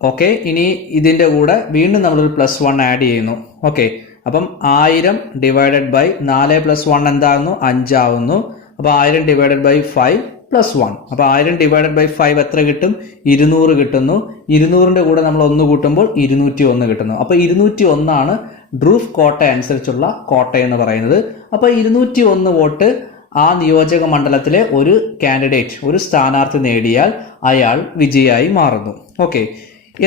ഓക്കെ, ഇനി ഇതിൻ്റെ കൂടെ വീണ്ടും നമ്മളൊരു +1 ആഡ് ചെയ്യുന്നു. ഓക്കെ, അപ്പം 1000 ഡിവൈഡഡ് ബൈ 4 + 1 എന്താകുന്നു? 5 ആവുന്നു. അപ്പോൾ 1000 ഡിവൈഡഡ് ബൈ 5 +1. അപ്പോൾ 1000 ഡിവൈഡഡ് ബൈ 5 എത്ര കിട്ടും? 200 കിട്ടുന്നു. 200ൻ്റെ കൂടെ നമ്മൾ 1 കൂട്ടുമ്പോൾ 201 കിട്ടുന്നു. അപ്പോൾ 201 ആണ് ഡ്രൂഫ് കോട്ട അനുസരിച്ചുള്ള കോട്ട എന്ന് പറയുന്നത്. അപ്പോൾ 201 വോട്ട് ആ നിയോജക മണ്ഡലത്തിലെ ഒരു കാൻഡിഡേറ്റ്, ഒരു സ്ഥാനാർത്ഥി നേടിയാൽ അയാൾ വിജയിയായി മാറുന്നു. ഓക്കെ,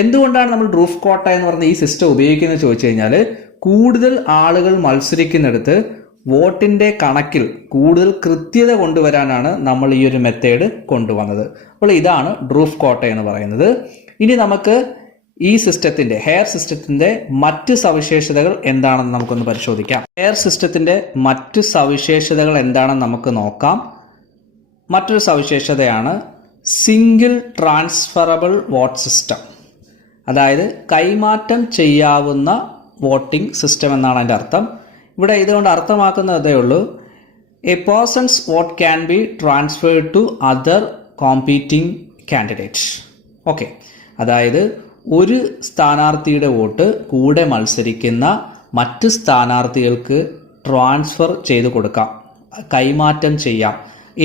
എന്തുകൊണ്ടാണ് നമ്മൾ ഡ്രൂഫ് കോട്ട എന്ന് പറഞ്ഞ ഈ സിസ്റ്റം ഉപയോഗിക്കുന്നത് ചോദിച്ചു കഴിഞ്ഞാൽ, കൂടുതൽ ആളുകൾ മത്സരിക്കുന്നിടത്ത് വോട്ടിൻ്റെ കണക്കിൽ കൂടുതൽ കൃത്യത കൊണ്ടുവരാനാണ് നമ്മൾ ഈ ഒരു മെത്തേഡ് കൊണ്ടുവന്നത്. അപ്പോൾ ഇതാണ് ഡ്രൂഫ് കോട്ട എന്ന് പറയുന്നത്. ഇനി നമുക്ക് ഈ സിസ്റ്റത്തിന്റെ, ഹെയർ സിസ്റ്റത്തിന്റെ മറ്റ് സവിശേഷതകൾ എന്താണെന്ന് നമുക്കൊന്ന് പരിശോധിക്കാം. ഹെയർ സിസ്റ്റത്തിന്റെ മറ്റ് സവിശേഷതകൾ എന്താണെന്ന് നമുക്ക് നോക്കാം. മറ്റൊരു സവിശേഷതയാണ് സിംഗിൾ ട്രാൻസ്ഫറബിൾ വോട്ട് സിസ്റ്റം, അതായത് കൈമാറ്റം ചെയ്യാവുന്ന വോട്ടിംഗ് സിസ്റ്റം എന്നാണ് അതിൻ്റെ അർത്ഥം. ഇവിടെ ഇതുകൊണ്ട് അർത്ഥമാക്കുന്നതേ ഉള്ളൂ, a person's vote can be transferred to other competing candidates. Okay, അതായത് ഒരു സ്ഥാനാർത്ഥിയുടെ വോട്ട് കൂടെ മത്സരിക്കുന്ന മറ്റ് സ്ഥാനാർത്ഥികൾക്ക് ട്രാൻസ്ഫർ ചെയ്ത് കൊടുക്കാം, കൈമാറ്റം ചെയ്യാം.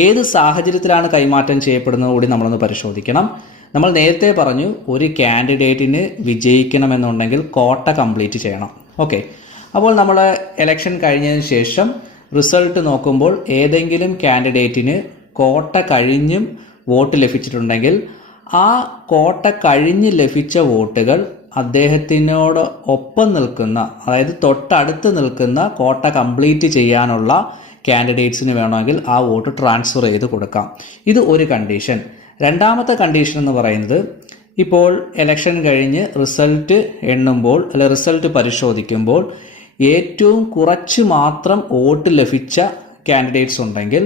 ഏത് സാഹചര്യത്തിലാണ് കൈമാറ്റം ചെയ്യപ്പെടുന്നത് കൂടി നമ്മളൊന്ന് പരിശോധിക്കണം. നമ്മൾ നേരത്തെ പറഞ്ഞു, ഒരു കാൻഡിഡേറ്റിന് വിജയിക്കണമെന്നുണ്ടെങ്കിൽ കോട്ട കംപ്ലീറ്റ് ചെയ്യണം. ഓക്കെ, അപ്പോൾ നമ്മൾ ഇലക്ഷൻ കഴിഞ്ഞതിന് ശേഷം റിസൾട്ട് നോക്കുമ്പോൾ ഏതെങ്കിലും കാൻഡിഡേറ്റിന് കോട്ട കഴിഞ്ഞും വോട്ട് ലഭിച്ചിട്ടുണ്ടെങ്കിൽ ആ കോട്ട കഴിഞ്ഞ് ലഭിച്ച വോട്ടുകൾ അദ്ദേഹത്തിനോട് ഒപ്പം നിൽക്കുന്ന, അതായത് തൊട്ടടുത്ത് നിൽക്കുന്ന കോട്ട കംപ്ലീറ്റ് ചെയ്യാനുള്ള കാൻഡിഡേറ്റ്സിന് വേണമെങ്കിൽ ആ വോട്ട് ട്രാൻസ്ഫർ ചെയ്ത് കൊടുക്കാം. ഇത് ഒരു കണ്ടീഷൻ. രണ്ടാമത്തെ കണ്ടീഷൻ എന്ന് പറയുന്നത്, ഇപ്പോൾ ഇലക്ഷൻ കഴിഞ്ഞ് റിസൾട്ട് എണ്ണുമ്പോൾ അല്ലെ റിസൾട്ട് പരിശോധിക്കുമ്പോൾ ഏറ്റവും കുറച്ച് മാത്രം വോട്ട് ലഭിച്ച കാൻഡിഡേറ്റ്സ് ഉണ്ടെങ്കിൽ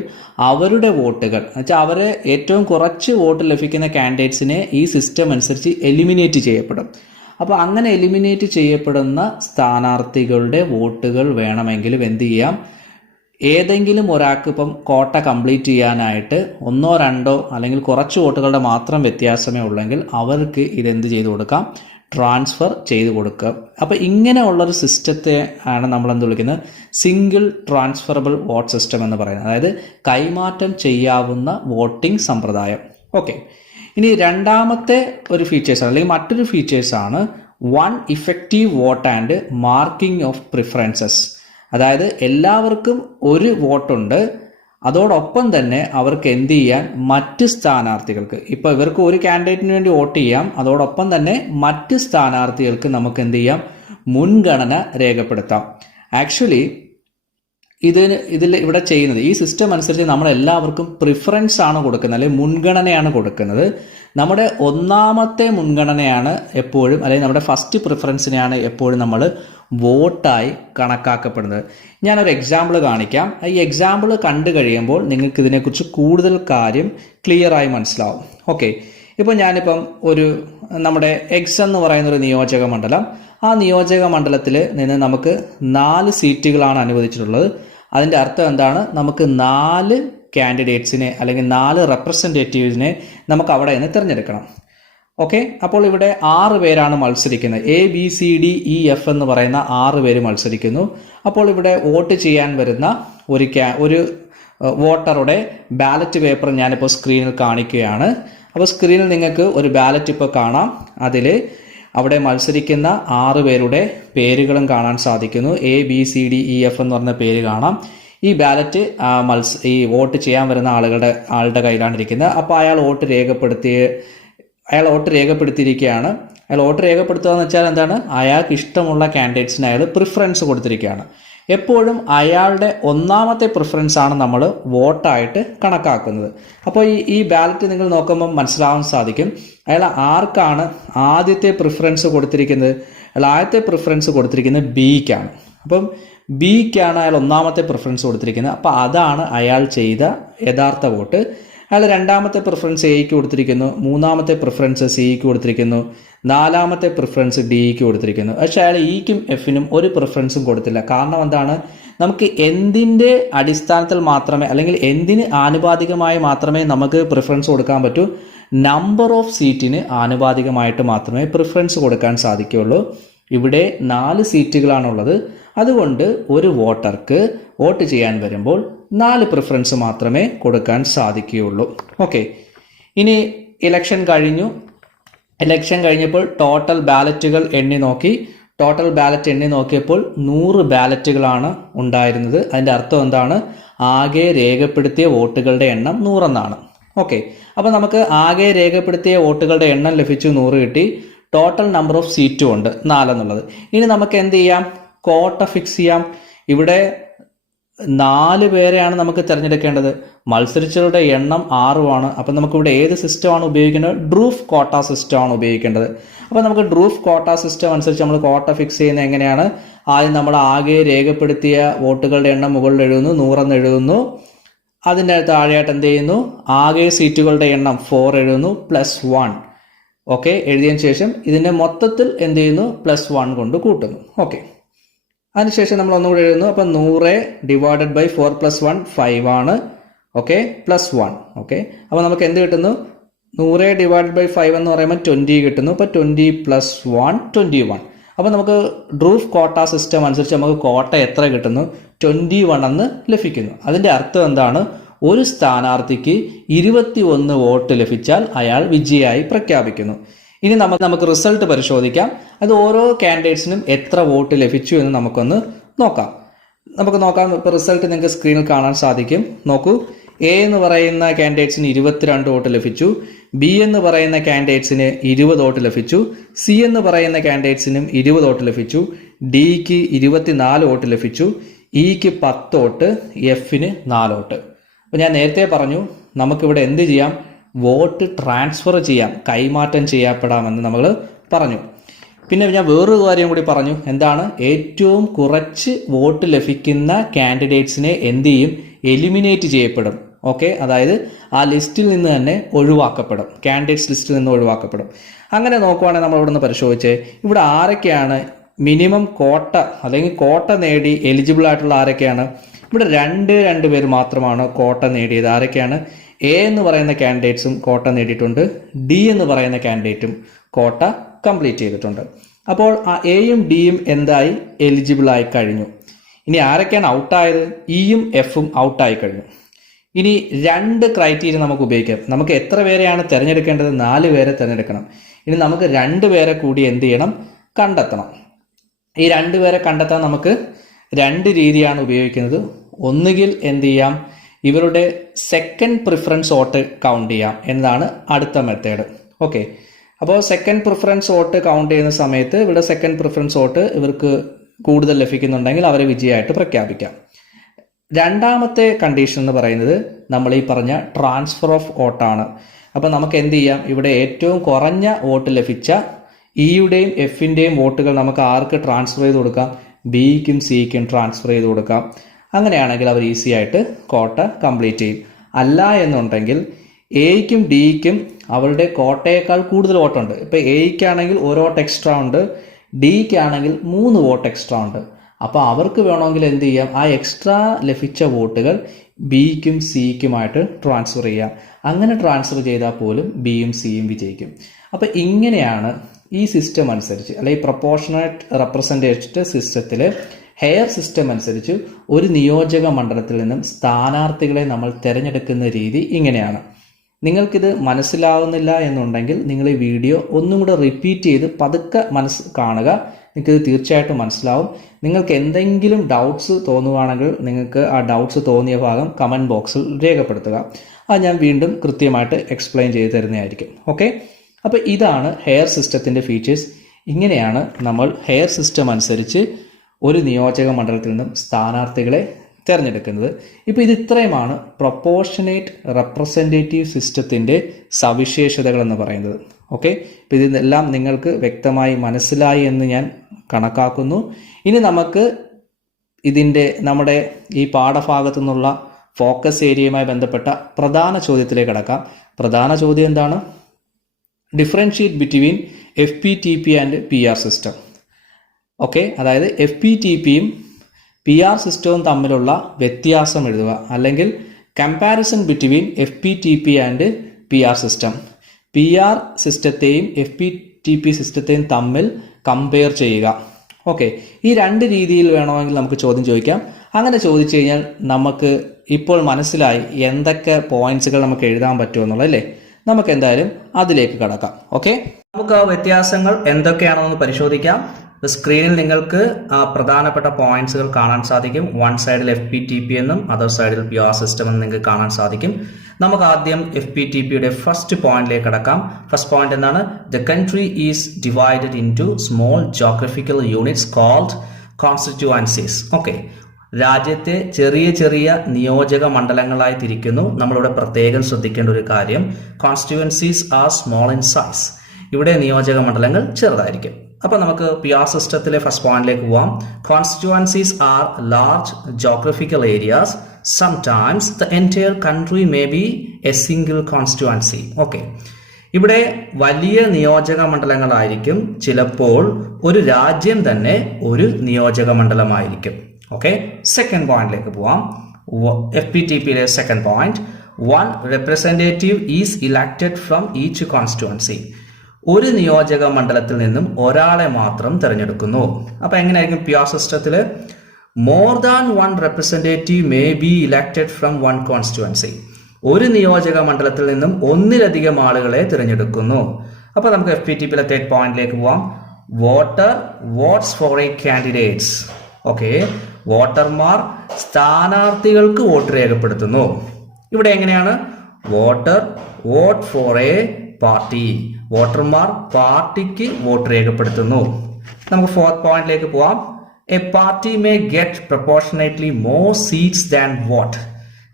അവരുടെ വോട്ടുകൾ, എന്നുവെച്ചാൽ അവരെ ഏറ്റവും കുറച്ച് വോട്ട് ലഭിക്കുന്ന കാൻഡിഡേറ്റ്സിനെ ഈ സിസ്റ്റം അനുസരിച്ച് എലിമിനേറ്റ് ചെയ്യപ്പെടും. അപ്പോൾ അങ്ങനെ എലിമിനേറ്റ് ചെയ്യപ്പെടുന്ന സ്ഥാനാർത്ഥികളുടെ വോട്ടുകൾ വേണമെങ്കിലും എന്ത് ചെയ്യാം, ഏതെങ്കിലും ഒരാൾക്ക് ഇപ്പം കോട്ട കംപ്ലീറ്റ് ചെയ്യാനായിട്ട് 1 or 2 അല്ലെങ്കിൽ കുറച്ച് വോട്ടുകളുടെ മാത്രം വ്യത്യാസമേ ഉള്ളെങ്കിൽ അവർക്ക് ഇതെന്ത് ചെയ്ത് കൊടുക്കാം, ട്രാൻസ്ഫർ ചെയ്ത് കൊടുക്കുക. അപ്പോൾ ഇങ്ങനെയുള്ളൊരു സിസ്റ്റത്തെ ആണ് നമ്മൾ എന്ത് വിളിക്കുന്നത്, സിംഗിൾ ട്രാൻസ്ഫറബിൾ വോട്ട് സിസ്റ്റം എന്ന് പറയുന്നത്, അതായത് കൈമാറ്റം ചെയ്യാവുന്ന വോട്ടിംഗ് സമ്പ്രദായം. ഓക്കെ, ഇനി രണ്ടാമത്തെ ഒരു ഫീച്ചേഴ്സാണ്, അല്ലെങ്കിൽ മറ്റൊരു ഫീച്ചേഴ്സാണ് one effective vote and marking of preferences. അതായത് എല്ലാവർക്കും ഒരു വോട്ടുണ്ട്, അതോടൊപ്പം തന്നെ അവർക്ക് എന്ത് ചെയ്യാൻ, മറ്റ് സ്ഥാനാർത്ഥികൾക്ക്, ഇപ്പോൾ ഇവർക്ക് ഒരു കാൻഡിഡേറ്റിന് വേണ്ടി വോട്ട് ചെയ്യാം, അതോടൊപ്പം തന്നെ മറ്റ് സ്ഥാനാർത്ഥികൾക്ക് നമുക്ക് എന്ത് ചെയ്യാം, മുൻഗണന രേഖപ്പെടുത്താം. ആക്ച്വലി ഇവിടെ ചെയ്യുന്നത്, ഈ സിസ്റ്റം അനുസരിച്ച് നമ്മൾ എല്ലാവർക്കും പ്രിഫറൻസ് ആണ് കൊടുക്കുന്നത്, അല്ലെങ്കിൽ മുൻഗണനയാണ് കൊടുക്കുന്നത്. നമ്മുടെ ഒന്നാമത്തെ മുൻഗണനയാണ് എപ്പോഴും, അല്ലെങ്കിൽ നമ്മുടെ ഫസ്റ്റ് പ്രിഫറൻസിനെയാണ് എപ്പോഴും നമ്മൾ വോട്ടായി കണക്കാക്കപ്പെടുന്നത്. ഞാനൊരു എക്സാമ്പിൾ കാണിക്കാം. ഈ എക്സാമ്പിൾ കണ്ടു കഴിയുമ്പോൾ നിങ്ങൾക്ക് ഇതിനെക്കുറിച്ച് കൂടുതൽ കാര്യം ക്ലിയറായി മനസ്സിലാവും. ഓക്കെ, ഇപ്പോൾ ഞാനിപ്പം ഒരു നമ്മുടെ എക്സ് എന്ന് പറയുന്ന ഒരു നിയോജക മണ്ഡലം. ആ നിയോജക മണ്ഡലത്തിൽ നിന്ന് നമുക്ക് 4 സീറ്റുകളാണ് അനുവദിച്ചിട്ടുള്ളത്. അതിൻ്റെ അർത്ഥം എന്താണ്? നമുക്ക് 4 കാൻഡിഡേറ്റ്സിനെ അല്ലെങ്കിൽ 4 റെപ്രസെൻറ്റേറ്റീവ്സിനെ നമുക്ക് അവിടെ നിന്ന് തിരഞ്ഞെടുക്കണം. ഓക്കെ, അപ്പോൾ ഇവിടെ 6 പേരാണ് മത്സരിക്കുന്നത്. ABCDEF എന്ന് പറയുന്ന 6 പേര് മത്സരിക്കുന്നു. അപ്പോൾ ഇവിടെ വോട്ട് ചെയ്യാൻ വരുന്ന ഒരു വോട്ടറുടെ ബാലറ്റ് പേപ്പർ ഞാനിപ്പോൾ സ്ക്രീനിൽ കാണിക്കുകയാണ്. അപ്പോൾ സ്ക്രീനിൽ നിങ്ങൾക്ക് ഒരു ബാലറ്റ് ഇപ്പോൾ കാണാം. അതിൽ അവിടെ മത്സരിക്കുന്ന 6 പേരുടെ പേരുകളും കാണാൻ സാധിക്കുന്നു. ABCDEF എന്ന് പറഞ്ഞ പേര് കാണാം. ഈ ബാലറ്റ് ഈ വോട്ട് ചെയ്യാൻ വരുന്ന ആളുടെ കയ്യിലാണ് ഇരിക്കുന്നത്. അപ്പോൾ അയാൾ വോട്ട് രേഖപ്പെടുത്തിയിരിക്കുകയാണ്. അയാൾ വോട്ട് രേഖപ്പെടുത്തുക എന്ന് വെച്ചാൽ എന്താണ്? അയാൾക്ക് ഇഷ്ടമുള്ള കാൻഡിഡേറ്റ്സിന് അയാൾ പ്രിഫറൻസ് കൊടുത്തിരിക്കുകയാണ്. എപ്പോഴും അയാളുടെ ഒന്നാമത്തെ പ്രിഫറൻസ് ആണ് നമ്മൾ വോട്ടായിട്ട് കണക്കാക്കുന്നത്. അപ്പോൾ ഈ ബാലറ്റ് നിങ്ങൾ നോക്കുമ്പോൾ മനസ്സിലാവാൻ സാധിക്കും അയാൾ ആർക്കാണ് ആദ്യത്തെ പ്രിഫറൻസ് കൊടുത്തിരിക്കുന്നത്. അയാൾ ആദ്യത്തെ പ്രിഫറൻസ് കൊടുത്തിരിക്കുന്നത് ബിക്കാണ്. അപ്പം ബിക്കാണ് അയാൾ ഒന്നാമത്തെ പ്രിഫറൻസ് കൊടുത്തിരിക്കുന്നത്. അപ്പോൾ അതാണ് അയാൾ ചെയ്ത യഥാർത്ഥ വോട്ട്. അയാൾ രണ്ടാമത്തെ പ്രിഫറൻസ് എയ്ക്ക് കൊടുത്തിരിക്കുന്നു, മൂന്നാമത്തെ പ്രിഫറൻസ് സിക്ക് കൊടുത്തിരിക്കുന്നു, നാലാമത്തെ പ്രിഫറൻസ് ഡിക്ക് കൊടുത്തിരിക്കുന്നു. പക്ഷെ അയാൾ ഇക്കും എഫിനും ഒരു പ്രിഫറൻസും കൊടുത്തില്ല. കാരണം എന്താണ്? നമുക്ക് എന്തിൻ്റെ അടിസ്ഥാനത്തിൽ മാത്രമേ അല്ലെങ്കിൽ എന്തിന് ആനുപാതികമായി മാത്രമേ നമുക്ക് പ്രിഫറൻസ് കൊടുക്കാൻ പറ്റൂ? നമ്പർ ഓഫ് സീറ്റിന് ആനുപാതികമായിട്ട് മാത്രമേ പ്രിഫറൻസ് കൊടുക്കാൻ സാധിക്കുകയുള്ളൂ. ഇവിടെ 4 സീറ്റുകളാണുള്ളത്. അതുകൊണ്ട് ഒരു വോട്ടർക്ക് വോട്ട് ചെയ്യാൻ വരുമ്പോൾ 4 പ്രിഫറൻസ് മാത്രമേ കൊടുക്കാൻ സാധിക്കുകയുള്ളൂ. ഓക്കെ, ഇനി ഇലക്ഷൻ കഴിഞ്ഞപ്പോൾ ടോട്ടൽ ബാലറ്റുകൾ എണ്ണി നോക്കിയപ്പോൾ 100 ബാലറ്റുകളാണ് ഉണ്ടായിരുന്നത്. അതിൻ്റെ അർത്ഥം എന്താണ്? ആകെ രേഖപ്പെടുത്തിയ വോട്ടുകളുടെ എണ്ണം 100 എന്നാണ്. ഓക്കെ, അപ്പോൾ നമുക്ക് ആകെ രേഖപ്പെടുത്തിയ വോട്ടുകളുടെ എണ്ണം ലഭിച്ചു, 100 കിട്ടി. ടോട്ടൽ നമ്പർ ഓഫ് സീറ്റും ഉണ്ട് 4 എന്നുള്ളത്. ഇനി നമുക്ക് എന്ത് ചെയ്യാം? കോട്ട ഫിക്സ് ചെയ്യാം. ഇവിടെ 4 പേരെയാണ് നമുക്ക് തിരഞ്ഞെടുക്കേണ്ടത്. മത്സരിച്ചവരുടെ എണ്ണം 6 ആണ്. അപ്പം നമുക്കിവിടെ ഏത് സിസ്റ്റമാണ് ഉപയോഗിക്കേണ്ടത്? ഡ്രൂഫ് കോട്ട സിസ്റ്റമാണ് ഉപയോഗിക്കേണ്ടത്. അപ്പോൾ നമുക്ക് ഡ്രൂഫ് കോട്ട സിസ്റ്റം അനുസരിച്ച് നമ്മൾ കോട്ട ഫിക്സ് ചെയ്യുന്നത് എങ്ങനെയാണ്? ആദ്യം നമ്മൾ ആകെ രേഖപ്പെടുത്തിയ വോട്ടുകളുടെ എണ്ണം മുകളിൽ എഴുതുന്നു, 100 എന്ന് എഴുതുന്നു. അതിൻ്റെ താഴെയായിട്ട് എന്ത് ചെയ്യുന്നു? ആകെ സീറ്റുകളുടെ എണ്ണം 4 എഴുതുന്നു, +1. ഓക്കെ, എഴുതിയതിന് ശേഷം ഇതിൻ്റെ മൊത്തത്തിൽ എന്ത് ചെയ്യുന്നു? +1 കൊണ്ട് കൂട്ടുന്നു. ഓക്കെ, അതിനുശേഷം നമ്മൾ ഒന്നുകൂടി എഴുതുന്നു. അപ്പം 100 ഡിവൈഡഡ് ബൈ 4 + 1 5 ആണ്. ഓക്കെ, +1. ഓക്കെ, അപ്പോൾ നമുക്ക് എന്ത് കിട്ടുന്നു? 100 ഡിവൈഡഡ് ബൈ 5 എന്ന് പറയുമ്പോൾ 20 കിട്ടുന്നു. അപ്പോൾ 20 + 1 21. അപ്പോൾ നമുക്ക് ഡ്രൂഫ് കോട്ട സിസ്റ്റം അനുസരിച്ച് നമുക്ക് കോട്ട എത്ര കിട്ടുന്നു? 21 എന്ന് ലഭിക്കുന്നു. അതിൻ്റെ അർത്ഥം എന്താണ്? ഒരു സ്ഥാനാർത്ഥിക്ക് 21 വോട്ട് ലഭിച്ചാൽ അയാൾ വിജയിയായി പ്രഖ്യാപിക്കുന്നു. ഇനി നമുക്ക് റിസൾട്ട് പരിശോധിക്കാം. അത് ഓരോ കാൻഡിഡേറ്റ്സിനും എത്ര വോട്ട് ലഭിച്ചു എന്ന് നമുക്കൊന്ന് നോക്കാം. ഇപ്പോൾ റിസൾട്ട് നിങ്ങൾക്ക് സ്ക്രീനിൽ കാണാൻ സാധിക്കും. നോക്കൂ, എ എന്ന് പറയുന്ന കാൻഡിഡേറ്റ്സിന് 22 വോട്ട് ലഭിച്ചു, ബി എന്ന് പറയുന്ന കാൻഡിഡേറ്റ്സിന് 20 വോട്ട് ലഭിച്ചു, സി എന്ന് പറയുന്ന കാൻഡിഡേറ്റ്സിനും 20 വോട്ട് ലഭിച്ചു, ഡിക്ക് 24 വോട്ട് ലഭിച്ചു, ഇക്ക് 10 വോട്ട്, എഫിന് 4 വോട്ട്. അപ്പോൾ ഞാൻ നേരത്തെ പറഞ്ഞു നമുക്കിവിടെ എന്ത് ചെയ്യാം? വോട്ട് ട്രാൻസ്ഫർ ചെയ്യാം, കൈമാറ്റം ചെയ്യപ്പെടാമെന്ന് നമ്മൾ പറഞ്ഞു. പിന്നെ ഞാൻ വേറൊരു കാര്യം കൂടി പറഞ്ഞു. എന്താണ്? ഏറ്റവും കുറച്ച് വോട്ട് ലഭിക്കുന്ന കാൻഡിഡേറ്റ്സിനെ എന്ത് ചെയ്യും? എലിമിനേറ്റ് ചെയ്യപ്പെടും. ഓക്കെ, അതായത് ആ ലിസ്റ്റിൽ നിന്ന് തന്നെ ഒഴിവാക്കപ്പെടും, കാൻഡിഡേറ്റ്സ് ലിസ്റ്റിൽ നിന്ന് ഒഴിവാക്കപ്പെടും. അങ്ങനെ നോക്കുവാണെങ്കിൽ നമ്മൾ ഇവിടെ നിന്ന് പരിശോധിച്ച് ഇവിടെ ആരൊക്കെയാണ് മിനിമം കോട്ട അല്ലെങ്കിൽ കോട്ട നേടി എലിജിബിൾ ആയിട്ടുള്ള ആരൊക്കെയാണ്? ഇവിടെ രണ്ട് പേര് മാത്രമാണ് കോട്ട നേടിയത്. ആരൊക്കെയാണ്? എ എന്ന് പറയുന്ന കാൻഡിഡേറ്റ്സും കോട്ട നേടിയിട്ടുണ്ട്, ഡി എന്ന് പറയുന്ന കാൻഡിഡേറ്റും കോട്ട കംപ്ലീറ്റ് ചെയ്തിട്ടുണ്ട്. അപ്പോൾ ആ എയും ഡിയും എന്തായി? എലിജിബിൾ ആയി കഴിഞ്ഞു. ഇനി ആരൊക്കെയാണ് ഔട്ടായത്? ഇയും എഫും ഔട്ടായി കഴിഞ്ഞു. ഇനി 2 ക്രൈറ്റീരിയ നമുക്ക് ഉപയോഗിക്കാം. നമുക്ക് എത്ര പേരെയാണ് തിരഞ്ഞെടുക്കേണ്ടത്? 4 പേരെ തിരഞ്ഞെടുക്കണം. ഇനി നമുക്ക് 2 പേരെ കൂടി എന്ത് ചെയ്യണം? കണ്ടെത്തണം. ഈ 2 പേരെ കണ്ടെത്താൻ നമുക്ക് 2 രീതിയാണ് ഉപയോഗിക്കുന്നത്. ഒന്നുകിൽ എന്ത് ചെയ്യാം? ഇവരുടെ സെക്കൻഡ് പ്രിഫറൻസ് വോട്ട് കൗണ്ട് ചെയ്യാം എന്നതാണ് അടുത്ത മെത്തേഡ്. ഓക്കെ, അപ്പോൾ സെക്കൻഡ് പ്രിഫറൻസ് വോട്ട് കൗണ്ട് ചെയ്യുന്ന സമയത്ത് ഇവിടെ സെക്കൻഡ് പ്രിഫറൻസ് വോട്ട് ഇവർക്ക് കൂടുതൽ ലഭിക്കുന്നുണ്ടെങ്കിൽ അവരെ വിജയമായിട്ട് പ്രഖ്യാപിക്കാം. രണ്ടാമത്തെ കണ്ടീഷൻ എന്ന് പറയുന്നത് നമ്മൾ ഈ പറഞ്ഞ ട്രാൻസ്ഫർ ഓഫ് വോട്ടാണ്. അപ്പോൾ നമുക്ക് എന്ത് ചെയ്യാം? ഇവിടെ ഏറ്റവും കുറഞ്ഞ വോട്ട് ലഭിച്ച ഇയുടെയും എഫിൻ്റെയും വോട്ടുകൾ നമുക്ക് ആർക്ക് ട്രാൻസ്ഫർ ചെയ്ത് കൊടുക്കാം? ബിക്കും സിക്കും ട്രാൻസ്ഫർ ചെയ്ത് കൊടുക്കാം. അങ്ങനെയാണെങ്കിൽ അവർ ഈസി ആയിട്ട് കോട്ട കംപ്ലീറ്റ് ചെയ്യും. അല്ല എന്നുണ്ടെങ്കിൽ എയ്ക്കും ഡിക്കും അവളുടെ കോട്ടയേക്കാൾ കൂടുതൽ വോട്ടുണ്ട്. ഇപ്പോൾ എയ്ക്കാണെങ്കിൽ ഒരു വോട്ട് എക്സ്ട്രാ ഉണ്ട്, ഡിക്കാണെങ്കിൽ 3 വോട്ട് എക്സ്ട്രാ ഉണ്ട്. അപ്പോൾ അവർക്ക് വേണമെങ്കിൽ എന്ത് ചെയ്യാം, ആ എക്സ്ട്രാ ലഭിച്ച വോട്ടുകൾ ബിക്കും സിക്കുമായിട്ട് ട്രാൻസ്ഫർ ചെയ്യാം. അങ്ങനെ ട്രാൻസ്ഫർ ചെയ്താൽ പോലും ബിയും സിയും വിജയിക്കും. അപ്പോൾ ഇങ്ങനെയാണ് ഈ സിസ്റ്റം അനുസരിച്ച്, അല്ലെങ്കിൽ പ്രൊപ്പോർഷണേറ്റ് റെപ്രസെൻറ്റേറ്റീവ് സിസ്റ്റത്തിൽ ഹെയർ സിസ്റ്റം അനുസരിച്ച് ഒരു നിയോജക മണ്ഡലത്തിൽ നിന്നും സ്ഥാനാർത്ഥികളെ നമ്മൾ തിരഞ്ഞെടുക്കുന്ന രീതി ഇങ്ങനെയാണ്. നിങ്ങൾക്കിത് മനസ്സിലാവുന്നില്ല എന്നുണ്ടെങ്കിൽ നിങ്ങൾ ഈ വീഡിയോ ഒന്നും കൂടെ റിപ്പീറ്റ് ചെയ്ത് പതുക്കെ കാണുക. നിങ്ങൾക്കിത് തീർച്ചയായിട്ടും മനസ്സിലാവും. നിങ്ങൾക്ക് എന്തെങ്കിലും ഡൗട്ട്സ് തോന്നുവാണെങ്കിൽ നിങ്ങൾക്ക് ആ ഡൗട്ട്സ് തോന്നിയ ഭാഗം കമൻറ്റ് ബോക്സിൽ രേഖപ്പെടുത്തുക. അത് ഞാൻ വീണ്ടും കൃത്യമായിട്ട് എക്സ്പ്ലെയിൻ ചെയ്ത് തരുന്നതായിരിക്കും. ഓക്കെ, അപ്പോൾ ഇതാണ് ഹെയർ സിസ്റ്റത്തിൻ്റെ ഫീച്ചേഴ്സ്. ഇങ്ങനെയാണ് നമ്മൾ ഹെയർ സിസ്റ്റം അനുസരിച്ച് ഒരു നിയോജക മണ്ഡലത്തിൽ നിന്നും സ്ഥാനാർത്ഥികളെ തിരഞ്ഞെടുക്കുന്നത്. ഇപ്പോൾ ഇത് ഇത്രയുമാണ് പ്രൊപ്പോർഷനേറ്റ് റെപ്രസെൻറ്റേറ്റീവ് സിസ്റ്റത്തിൻ്റെ സവിശേഷതകൾ എന്ന് പറയുന്നത്. ഓക്കെ, ഇപ്പോൾ ഇതെല്ലാം നിങ്ങൾക്ക് വ്യക്തമായി മനസ്സിലായി എന്ന് ഞാൻ കണക്കാക്കുന്നു. ഇനി നമുക്ക് നമ്മുടെ ഈ പാഠഭാഗത്തു നിന്നുള്ള ഫോക്കസ് ഏരിയയുമായി ബന്ധപ്പെട്ട പ്രധാന ചോദ്യത്തിലേക്ക് കടക്കാം. പ്രധാന ചോദ്യം എന്താണ്? Differentiate between FPTP and PR system. Okay, അതായത് FPTPയും PR സിസ്റ്റവും തമ്മിലുള്ള വ്യത്യാസം എഴുതുക, അല്ലെങ്കിൽ comparison between FPTP and PR system. PR സിസ്റ്റത്തെയും FPTP സിസ്റ്റത്തെയും തമ്മിൽ കമ്പയർ ചെയ്യുക. ഓക്കെ, ഈ 2 രീതിയിൽ വേണമെങ്കിൽ നമുക്ക് ചോദ്യം ചോദിക്കാം. അങ്ങനെ ചോദിച്ചു കഴിഞ്ഞാൽ നമുക്ക് ഇപ്പോൾ മനസ്സിലായി എന്തൊക്കെ പോയിന്റ്സുകൾ നമുക്ക് എഴുതാൻ പറ്റുമെന്നുള്ളത്, അല്ലേ? നമുക്ക് എന്തായാലും അതിലേക്ക് കടക്കാം. ഓക്കെ, നമുക്ക് ആ വ്യത്യാസങ്ങൾ എന്തൊക്കെയാണെന്ന് പരിശോധിക്കാം. സ്ക്രീനിൽ നിങ്ങൾക്ക് പ്രധാനപ്പെട്ട പോയിന്റ്സുകൾ കാണാൻ സാധിക്കും. വൺ സൈഡിൽ FPTP എന്നും അതർ സൈഡിൽ PR സിസ്റ്റം എന്നും നിങ്ങൾക്ക് കാണാൻ സാധിക്കും. നമുക്ക് ആദ്യം FPTPയുടെ ഫസ്റ്റ് പോയിന്റിലേക്ക് കടക്കാം. ഫസ്റ്റ് പോയിന്റ് എന്താണ്? The country is divided into small geographical units called constituencies. Okay, രാജ്യത്തെ ചെറിയ ചെറിയ നിയോജക മണ്ഡലങ്ങളായി തിരിക്കുന്നു. നമ്മളിവിടെ പ്രത്യേകം ശ്രദ്ധിക്കേണ്ട ഒരു കാര്യം, constituencies are small in size. ഇവിടെ നിയോജക മണ്ഡലങ്ങൾ ചെറുതായിരിക്കും. അപ്പോൾ നമുക്ക് PR സിസ്റ്റത്തിലെ ഫസ്റ്റ് പോയിന്റിലേക്ക് പോവാം. Constituencies R large geographical areas. Sometimes the entire country may be A single constituency. Okay, ഇവിടെ വലിയ നിയോജക മണ്ഡലങ്ങളായിരിക്കും. ചിലപ്പോൾ ഒരു രാജ്യം തന്നെ ഒരു നിയോജക മണ്ഡലമായിരിക്കും. ഓക്കെ, സെക്കൻഡ് പോയിന്റിലേക്ക് പോവാം. FPTPയിലെ second point, one representative is elected from each constituency. ഒരു നിയോജക മണ്ഡലത്തിൽ നിന്നും ഒരാളെ മാത്രം തിരഞ്ഞെടുക്കുന്നു. അപ്പോൾ എങ്ങനെയായിരിക്കും PR സിസ്റ്റത്തിൽ? More than one representative may be elected from one constituency. ഒരു നിയോജക മണ്ഡലത്തിൽ നിന്നും ഒന്നിലധികം ആളുകളെ തിരഞ്ഞെടുക്കുന്നു. അപ്പോൾ നമുക്ക് FPTPയിലെ തേർഡ് പോയിന്റിലേക്ക് പോവാം. Voter votes for a candidates. Okay, വോട്ടർമാർ സ്ഥാനാർത്ഥികൾക്ക് വോട്ട് രേഖപ്പെടുത്തുന്നു. ഇവിടെ എങ്ങനെയാണ്? Voter vote for a party. വോട്ടർമാർ പാർട്ടിക്ക് വോട്ട് രേഖപ്പെടുത്തുന്നു. നമുക്ക് ഫോർത്ത് പോയിന്റിലേക്ക് പോവാം. A party may get proportionately more seats than vote.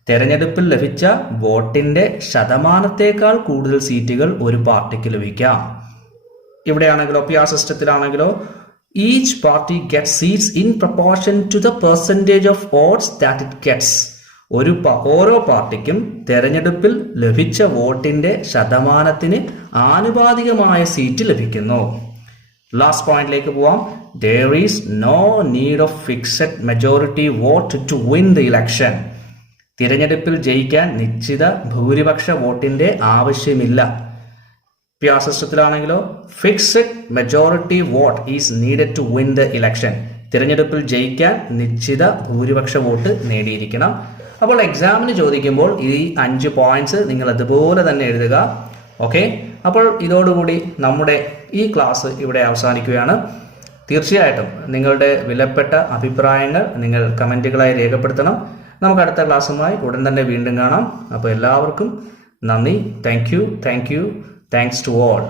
തെരഞ്ഞെടുപ്പിൽ ലഭിച്ച വോട്ടിന്റെ ശതമാനത്തേക്കാൾ കൂടുതൽ സീറ്റുകൾ ഒരു പാർട്ടിക്ക് ലഭിക്കാം. ഇവിടെയാണെങ്കിലോ PR സിസ്റ്റത്തിലാണെങ്കിലോ each party gets seats in proportion to the percentage of votes that it gets. ഓരോ പാർട്ടിക്കും തെരഞ്ഞെടുപ്പിൽ ലഭിച്ച വോട്ടിന്റെ ശതമാനത്തിന് ആനുപാതികമായ സീറ്റ് ലഭിക്കുന്നു. ലാസ്റ്റ് പോയിന്റിലേക്ക് പോവാം. there is no need of fixed majority vote to win the election. തിരഞ്ഞെടുപ്പിൽ ജയിക്കാൻ നിശ്ചിത ഭൂരിപക്ഷ വോട്ടിന്റെ ആവശ്യമില്ല. PR സിസ്റ്റത്തിലാണെങ്കിലോ fixed majority vote is needed to win the election. തിരഞ്ഞെടുപ്പിൽ ജയിക്കാൻ നിശ്ചിത ഭൂരിപക്ഷ വോട്ട് നേടിയിരിക്കണം. അപ്പോൾ എക്സാമിന് ചോദിക്കുമ്പോൾ ഈ 5 പോയിന്റ്സ് നിങ്ങൾ അതുപോലെ തന്നെ എഴുതുക. ഓക്കെ, അപ്പോൾ ഇതോടുകൂടി നമ്മുടെ ഈ ക്ലാസ് ഇവിടെ അവസാനിക്കുകയാണ്. തീർച്ചയായിട്ടും നിങ്ങളുടെ വിലപ്പെട്ട അഭിപ്രായങ്ങൾ നിങ്ങൾ കമൻറ്റുകളായി രേഖപ്പെടുത്തണം. നമുക്ക് അടുത്ത ക്ലാസ്സുമായി ഉടൻ തന്നെ വീണ്ടും കാണാം. അപ്പോൾ എല്ലാവർക്കും നന്ദി. Thank you. Thanks to all.